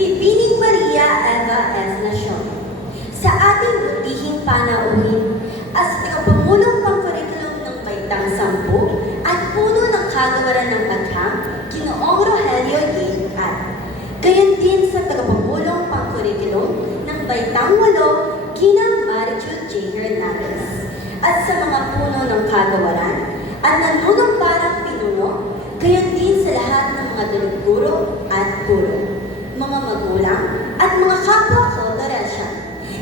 Binibining Maria Eva S. Nacion. Sa ating butihing panauhin, as tagapamulong pangkurikulum ng Baitang Sampu at puno ng kagawaran ng Baghang, Ginoong Rogelio J. At gayon din sa tagapamulong pangkurikulum ng Baitang Walo, Ginang Marichu J. Hernandez. At sa mga puno ng kagawaran at nanunumparang pinuno, gayon din sa lahat ng mga daluguro at puro, magulang at mga kapwa ko, Teresya.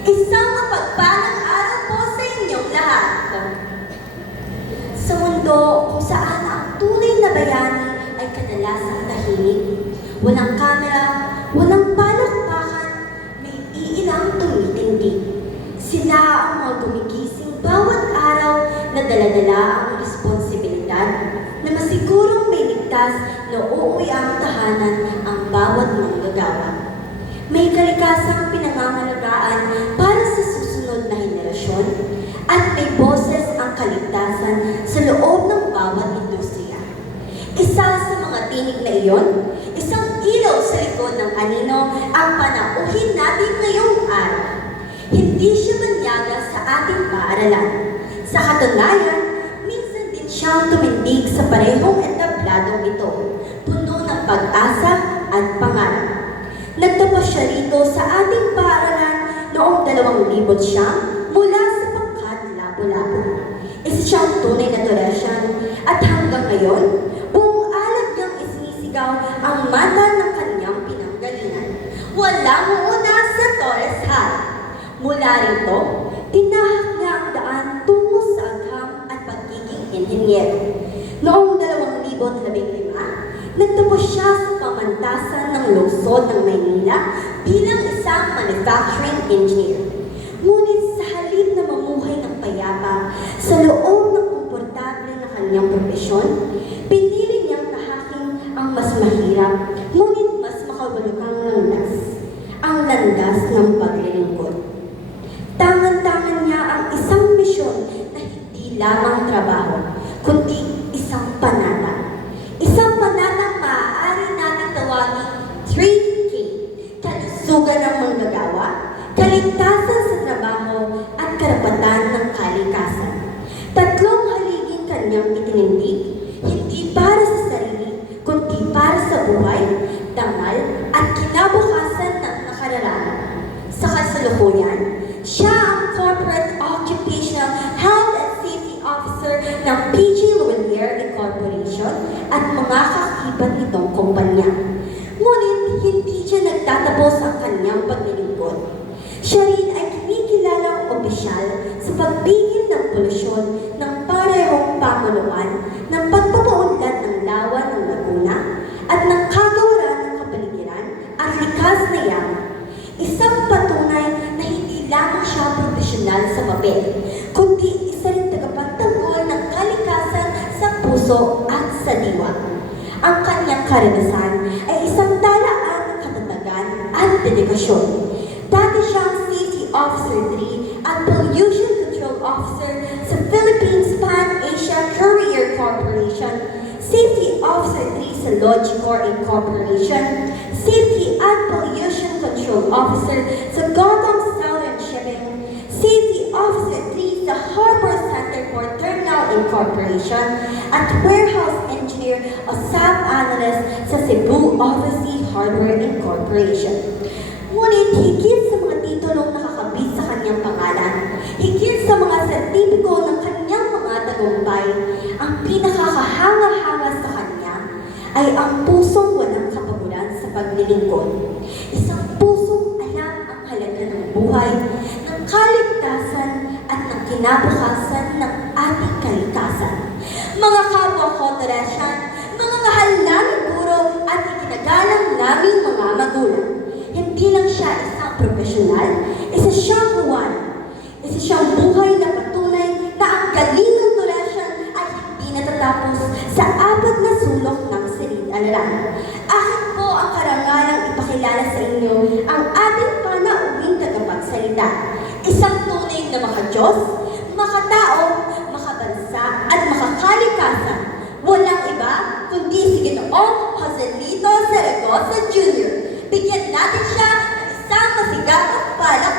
Isang mapagpalang araw po sa inyong lahat. Sa mundo kung saan ang tunay na bayani ay kadalasang tahimik, walang kamera, walang palakpakan, may iilang tumitindig. Sila ang mga gumigising bawat araw na daladala ang responsibilidad na masigurong may ligtas na uuwi ang tahanan ang bawat manggagawa. May kalikasang pinangangalagaan para sa susunod na henerasyon at may boses ang kaligtasan sa loob ng bawat industriya. Isa sa mga tinig na iyon, isang ilaw sa likod ng anino ang panauhin natin ngayong araw. Hindi siya manyaga sa ating paaralan. Sa katunayan, minsan din siyang tumindig sa parehong entabladong ito, puno ng pag-asa at pangarap. Nagtapos siya rito sa ating paaralan noong 2000 siyang mula sa pangkat Lapu-Lapu. Isa siyang tunay na Toresian at hanggang ngayon, buong alad niyang isinisigaw ang mata ng kanyang pinanggalingan. Walang uuna sa Torres Hall. Mula rito, tinahak niya ang daan tungo sa agham at pagiging inhinyero. Noong 2015, nagtapos siya sa pamantasan ng lungsod ng Maynila bilang isang manufacturing engineer. Ngunit sa halip na mamuhay ng payapa sa loob ng komportable na kanyang profesyon, pinili niyang tahaking ang mas mahirap, ngunit mas makabulukang landas, ang landas ng paglilingkod. Tangan-tangan niya ang isang misyon na hindi lamang trabaho, kundi isang panata. Isang panata maaari natin tawagin 3K. Kalusugan ng manggagawa, kaligtasan sa trabaho, at karapatan ng kalikasan. Tatlong haliging kanyang itinindig, hindi para sa sarili, kundi para sa buhay, dangal, at kinabukasan ng nakararaan. Sa kasalukuyan, siya ang Corporate Occupational Health and Safety Officer ng PG Lumiere Incorporation at mga kakibat nitong kumpanya. Ngunit hindi siya nagtatapos ang kanyang paglilingkod. Siya rin ay kinikilalang opisyal sa pagpigil ng polusyon ng parehong pamunuan ng pagpapaunlad ng lawa ng Laguna at ng kagawaran ng kapaligiran at likas na yaman. Isang patunay na hindi lamang siya profesional sa papel, kundi isa rin tagapagtanggol ng kalikasan sa puso at sa diwa. Ang kanyang karanasan ay isang talaan ng katatagan at dedikasyon. Dati siyang Safety Officer 3 at Pollution Control Officer sa Philippines Pan Asia Courier Corporation, Safety Officer 3 sa Logicor Incorporation, Safety and Pollution Control Officer sa Gotham Southern Shipping, Safety Officer 3 sa Harbor Center for Terminal Incorporation, at Warehouse Engineer o SAP Analyst sa Cebu Office Hardware Incorporation. Ngunit higit sa mga titulong nakakabit sa kanyang pangalan, higit sa mga sertipiko ng kanyang mga tagumpay, ang pinakakahanga-hanga sa kanya ay ang pusong walang kapaguran sa paglilingkod. Isang pusong alam ang halaga ng buhay, ng kaligtasan at ng kinabukasan ng ating kalikasan. Mga kapwa ko, Teresyan, mga mahal naming guro at ikinagalang naming mga magulang. Hindi lang siya isang profesional, isa siyang Juan. Isa siyang buhay na patunay na ang galing ng Teresyan ay hindi natatapos sa apat na sulok ng silid-aralan. Akin po ang karangalang ipakilala sa inyo ang ating panauwing tagapagsalita. Isang tunay na makadiyos, makatao, para